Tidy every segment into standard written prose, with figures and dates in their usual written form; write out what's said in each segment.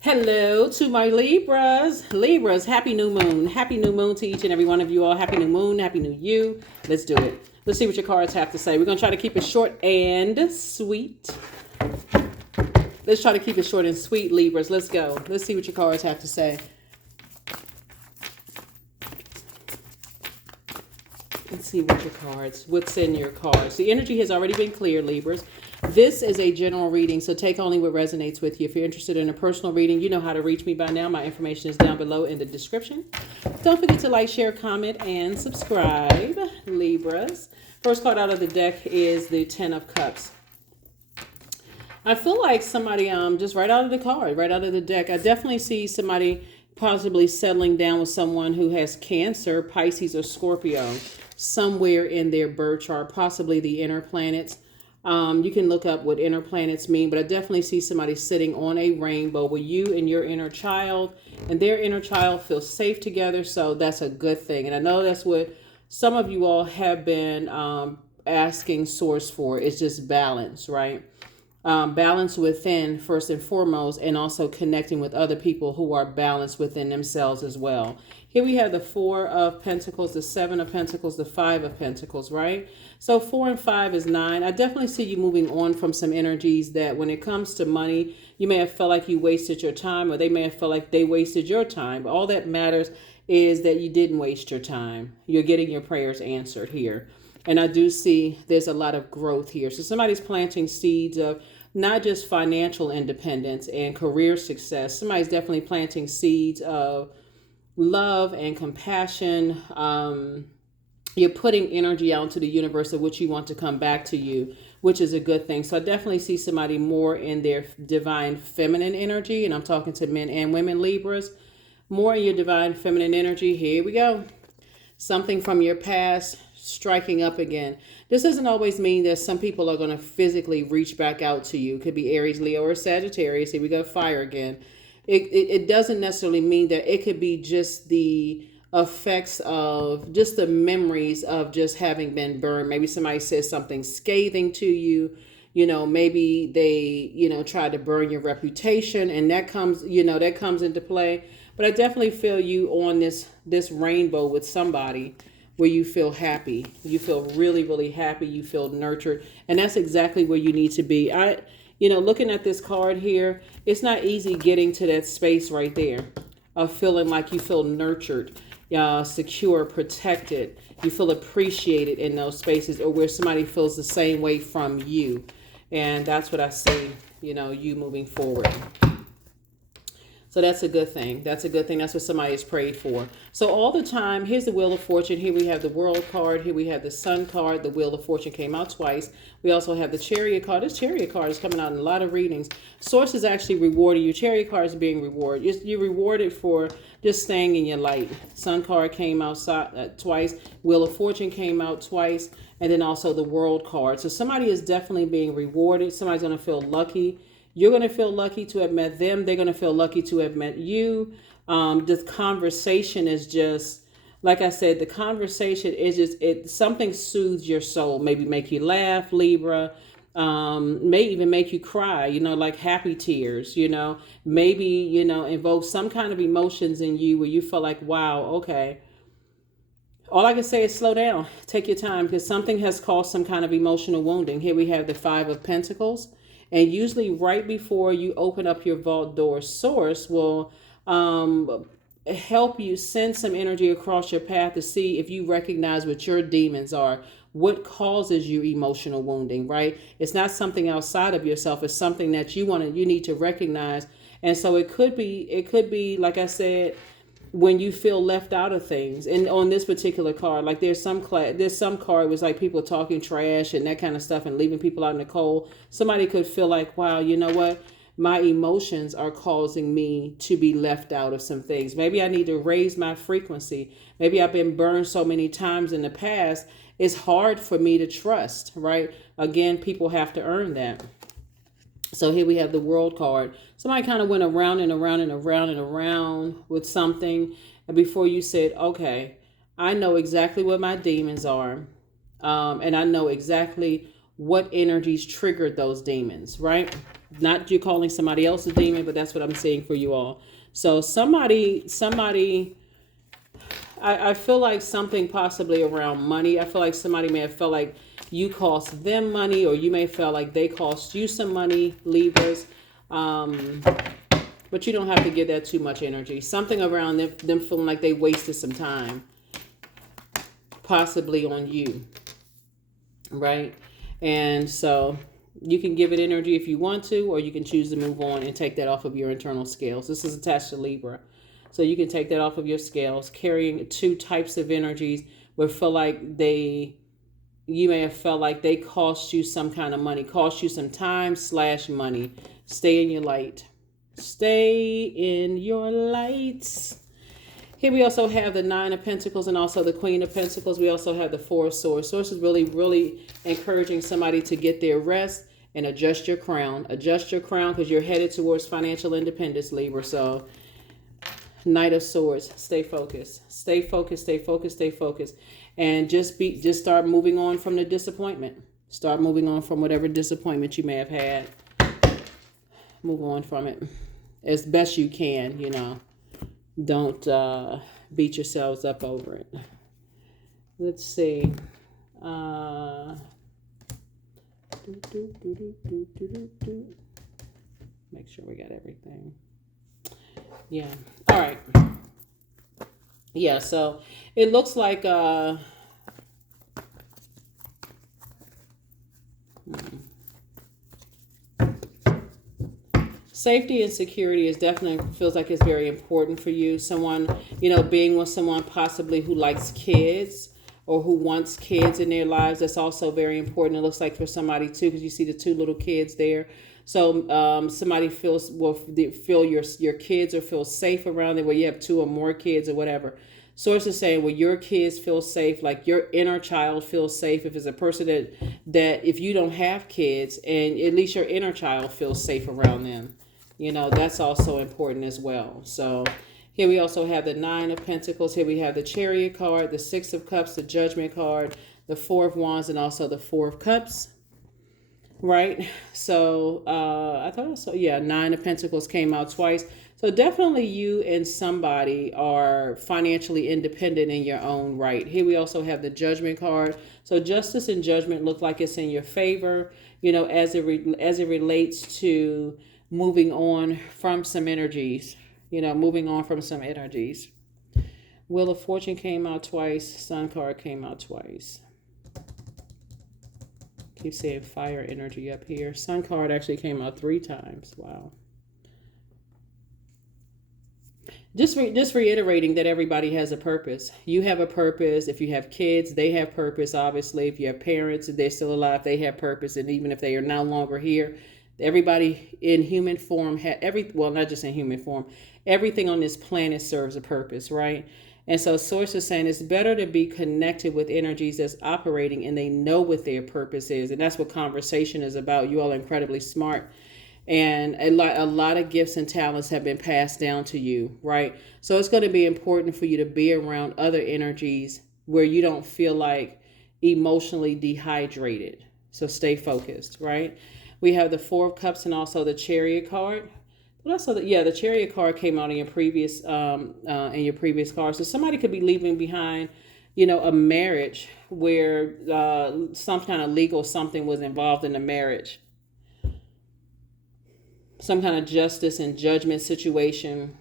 Hello to my Libras. Libras, happy new moon. Happy new moon to each and every one of you all. Happy new moon, happy new you. Let's do it. Let's see what your cards have to say. We're going to try to keep it short and sweet. Let's try to keep it short and sweet, Libras. Let's go. Let's see what your cards have to say. Let's see what's in your cards. The energy has already been clear, Libras. This is a general reading, so take only what resonates with you. If you're interested in a personal reading, you know how to reach me by now. My information is down below in the description. Don't forget to like, share, comment, and subscribe, Libras. First card out of the deck is the Ten of Cups. I feel like somebody, just right out of the card, right out of the deck, I definitely see somebody possibly settling down with someone who has Cancer, Pisces, or Scorpio somewhere in their birth chart, possibly the inner planets. You can look up what inner planets mean, but I definitely see somebody sitting on a rainbow where you and your inner child and their inner child feel safe together. So that's a good thing. And I know that's what some of you all have been asking source for. It's just balance, right? Balance within first and foremost, and also connecting with other people who are balanced within themselves as well. Here we have the Four of Pentacles, the Seven of Pentacles, the Five of Pentacles, right? So 4 and 5 is 9. I definitely see you moving on from some energies that when it comes to money, you may have felt like you wasted your time, or they may have felt like they wasted your time. But all that matters is that you didn't waste your time. You're getting your prayers answered here. And I do see there's a lot of growth here. So somebody's planting seeds of not just financial independence and career success. Somebody's definitely planting seeds of love and compassion. You're putting energy out into the universe of what you want to come back to you, which is a good thing. So I definitely see somebody more in their divine feminine energy. And I'm talking to men and women, Libras. More in your divine feminine energy. Here we go. Something from your past striking up again. This doesn't always mean that some people are going to physically reach back out to you. It could be Aries, Leo, or Sagittarius. Here we go, fire again. It doesn't necessarily mean that. It could be just the effects of just the memories of just having been burned. Maybe somebody says something scathing to you. Maybe they, tried to burn your reputation, and that comes into play. But I definitely feel you on this rainbow with somebody where you feel happy. You feel really, really happy. You feel nurtured. And that's exactly where you need to be. Looking at this card here, it's not easy getting to that space right there of feeling like you feel nurtured, secure, protected. You feel appreciated in those spaces, or where somebody feels the same way from you. And that's what I see, you moving forward. So that's a good thing. That's a good thing. That's what somebody has prayed for. So all the time, here's the Wheel of Fortune. Here we have the World card. Here we have the Sun card. The Wheel of Fortune came out twice. We also have the Chariot card. This Chariot card is coming out in a lot of readings. Source is actually rewarding you. Chariot card is being rewarded. You're rewarded for just staying in your light. Sun card came out twice. Wheel of Fortune came out twice. And then also the World card. So somebody is definitely being rewarded. Somebody's going to feel lucky. You're going to feel lucky to have met them. They're going to feel lucky to have met you. This conversation is just, like I said, the conversation is just, something soothes your soul. Maybe make you laugh, Libra. May even make you cry, like happy tears, maybe, invoke some kind of emotions in you where you feel like, wow, okay. All I can say is slow down. Take your time, because something has caused some kind of emotional wounding. Here we have the Five of Pentacles. And usually right before you open up your vault door, source will help you send some energy across your path to see if you recognize what your demons are, what causes you emotional wounding, right? It's not something outside of yourself. It's something that you need to recognize. And so it could be, like I said, when you feel left out of things. And on this particular card, like there's some card was like people talking trash and that kind of stuff and leaving people out in the cold. Somebody could feel like, wow, you know what? My emotions are causing me to be left out of some things. Maybe I need to raise my frequency. Maybe I've been burned so many times in the past. It's hard for me to trust, right? Again, people have to earn that. So here we have the World card. Somebody kind of went around and around and around and around with something. And before you said, okay, I know exactly what my demons are. And I know exactly what energies triggered those demons, right? Not you calling somebody else a demon, but that's what I'm seeing for you all. So somebody, I feel like something possibly around money. I feel like somebody may have felt like you cost them money, or you may feel like they cost you some money, Libras. But you don't have to give that too much energy. Something around them feeling like they wasted some time, possibly on you, right? And so you can give it energy if you want to, or you can choose to move on and take that off of your internal scales. This is attached to Libra. So you can take that off of your scales, carrying two types of energies where feel like you may have felt like they cost you some kind of money, cost you some time / money. Stay in your light. Stay in your lights. Here we also have the 9 of Pentacles and also the Queen of Pentacles. We also have the 4 of Swords. Source is really, really encouraging somebody to get their rest and adjust your crown. Adjust your crown because you're headed towards financial independence, Libra. So Knight of Swords, stay focused. Stay focused, stay focused, stay focused. And just start moving on from the disappointment. Start moving on from whatever disappointment you may have had. Move on from it as best you can, you know. Don't beat yourselves up over it. Let's see. Make sure we got everything. Yeah. All right. Yeah, so it looks like safety and security is definitely feels like it's very important for you. Someone, you know, being with someone possibly who likes kids or who wants kids in their lives. That's also very important. It looks like for somebody too, because you see the 2 little kids there. So somebody will feel your kids or feel safe around them, where you have 2 or more kids or whatever. Source is saying, well, your kids feel safe, like your inner child feels safe. If it's a person that if you don't have kids, and at least your inner child feels safe around them. You know, that's also important as well. So here we also have the 9 of Pentacles. Here we have the Chariot card, the 6 of Cups, the Judgment card, the 4 of Wands, and also the 4 of Cups. Right? So I thought I saw, 9 of Pentacles came out twice. So definitely you and somebody are financially independent in your own right. Here we also have the Judgment card. So justice and judgment look like it's in your favor, you know, as it relates to moving on from some energies, Wheel of Fortune came out twice. Sun card came out twice. Keep saying fire energy up here. Sun card actually came out 3 times. Wow. Just reiterating that everybody has a purpose. You have a purpose. If you have kids, they have purpose, obviously. If you have parents, if they're still alive, they have purpose. And even if they are no longer here, everybody in human form, not just in human form, everything on this planet serves a purpose, right? And so Source is saying it's better to be connected with energies that's operating and they know what their purpose is. And that's what conversation is about. You all are incredibly smart. And a lot of gifts and talents have been passed down to you, right? So it's going to be important for you to be around other energies where you don't feel like emotionally dehydrated. So stay focused, right? We have the 4 of Cups and also the Chariot card. But also, the Chariot card came out in your previous card. So somebody could be leaving behind, you know, a marriage where some kind of legal something was involved in the marriage. Some kind of justice and judgment situation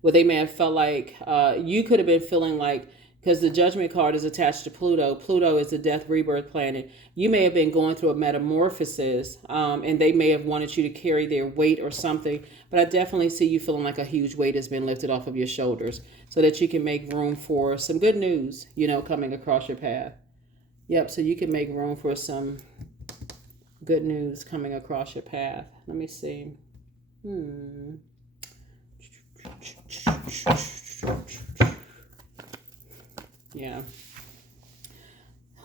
where they may have felt like you could have been feeling like, because the Judgment card is attached to Pluto. Pluto is the death rebirth planet. You may have been going through a metamorphosis and they may have wanted you to carry their weight or something. But I definitely see you feeling like a huge weight has been lifted off of your shoulders so that you can make room for some good news, you know, coming across your path. Yep, so you can make room for some good news coming across your path. Let me see. Yeah.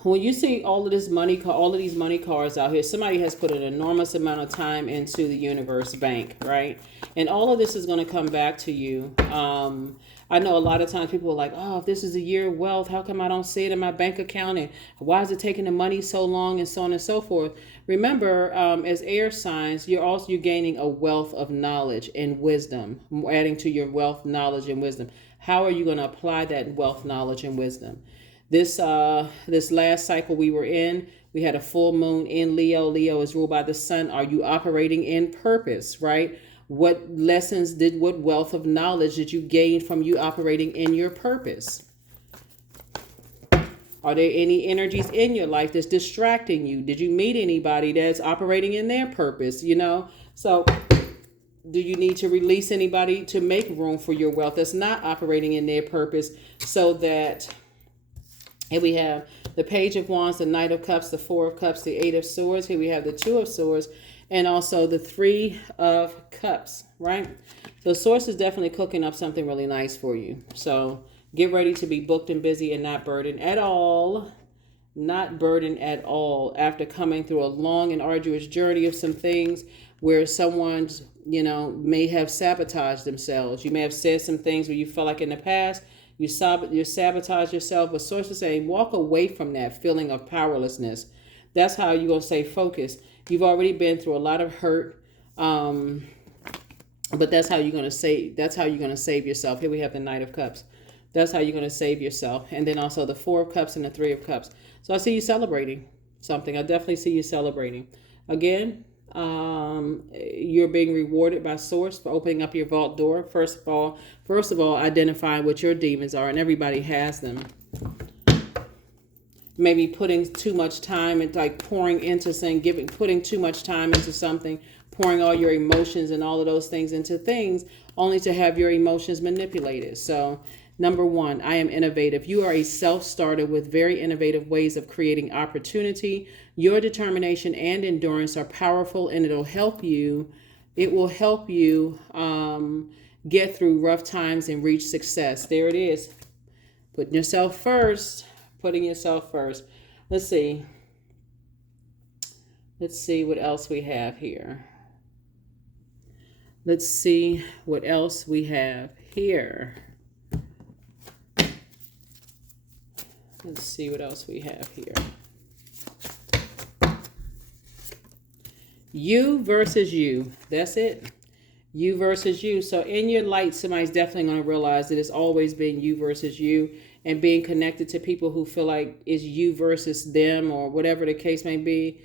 when you see all of this money, all of these money cards out here, somebody has put an enormous amount of time into the universe bank, right? And all of this is going to come back to you. I know a lot of times people are like, oh, if this is a year of wealth, how come I don't see it in my bank account? And why is it taking the money so long, and so on and so forth? Remember, as air signs, you're gaining a wealth of knowledge and wisdom, adding to your wealth, knowledge, and wisdom. How are you going to apply that wealth, knowledge, and wisdom? This last cycle we were in, we had a full moon in Leo. Leo is ruled by the sun. Are you operating in purpose, right? What what wealth of knowledge did you gain from you operating in your purpose? Are there any energies in your life that's distracting you? Did you meet anybody that's operating in their purpose? So do you need to release anybody to make room for your wealth that's not operating in their purpose? So that, here we have the Page of Wands, the Knight of Cups, the Four of Cups, the Eight of Swords. Here we have the Two of Swords, and also the Three of Cups, right? So Source is definitely cooking up something really nice for you. So get ready to be booked and busy and not burdened at all. Not burdened at all after coming through a long and arduous journey of some things where someone's, may have sabotaged themselves. You may have said some things where you felt like in the past you sabotage yourself, but Source is saying walk away from that feeling of powerlessness. That's how you're going to stay focused. You've already been through a lot of hurt, but that's how you're going to save. That's how you're going to save yourself. Here we have the Knight of Cups. That's how you're going to save yourself. And then also the Four of Cups and the Three of Cups. So I see you celebrating something. I definitely see you celebrating. Again, you're being rewarded by Source for opening up your vault door. First of all, identifying what your demons are, and everybody has them. Maybe putting too much time and pouring into putting too much time into something, pouring all your emotions and all of those things into things, only to have your emotions manipulated. So, number one, I am innovative. You are a self-starter with very innovative ways of creating opportunity. Your determination and endurance are powerful, and it'll help you. It will help you get through rough times and reach success. There it is. Putting yourself first. Putting yourself first. Let's see. Let's see what else we have here. Let's see what else we have here. Let's see what else we have here. You versus you. That's it. You versus you. So in your light, somebody's definitely going to realize that it's always been you versus you, and being connected to people who feel like it's you versus them, or whatever the case may be.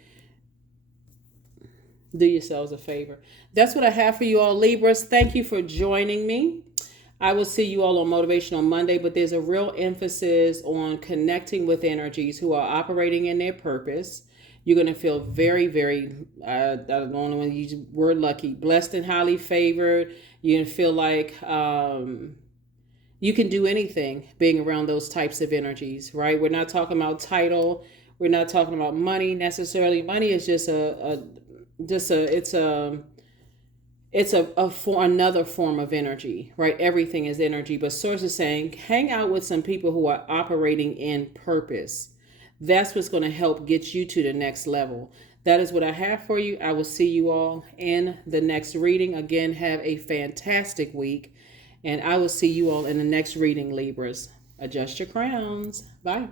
Do yourselves a favor. That's what I have for you all, Libras. Thank you for joining me. I will see you all on Motivational Monday, but there's a real emphasis on connecting with energies who are operating in their purpose. You're going to feel very, very, I don't know when you use the word lucky, blessed and highly favored. You're going to feel like you can do anything being around those types of energies, right? We're not talking about title. We're not talking about money necessarily. Money is just another form of energy, right? Everything is energy, but Source is saying, hang out with some people who are operating in purpose. That's what's going to help get you to the next level. That is what I have for you. I will see you all in the next reading. Again, have a fantastic week, and I will see you all in the next reading, Libras. Adjust your crowns. Bye.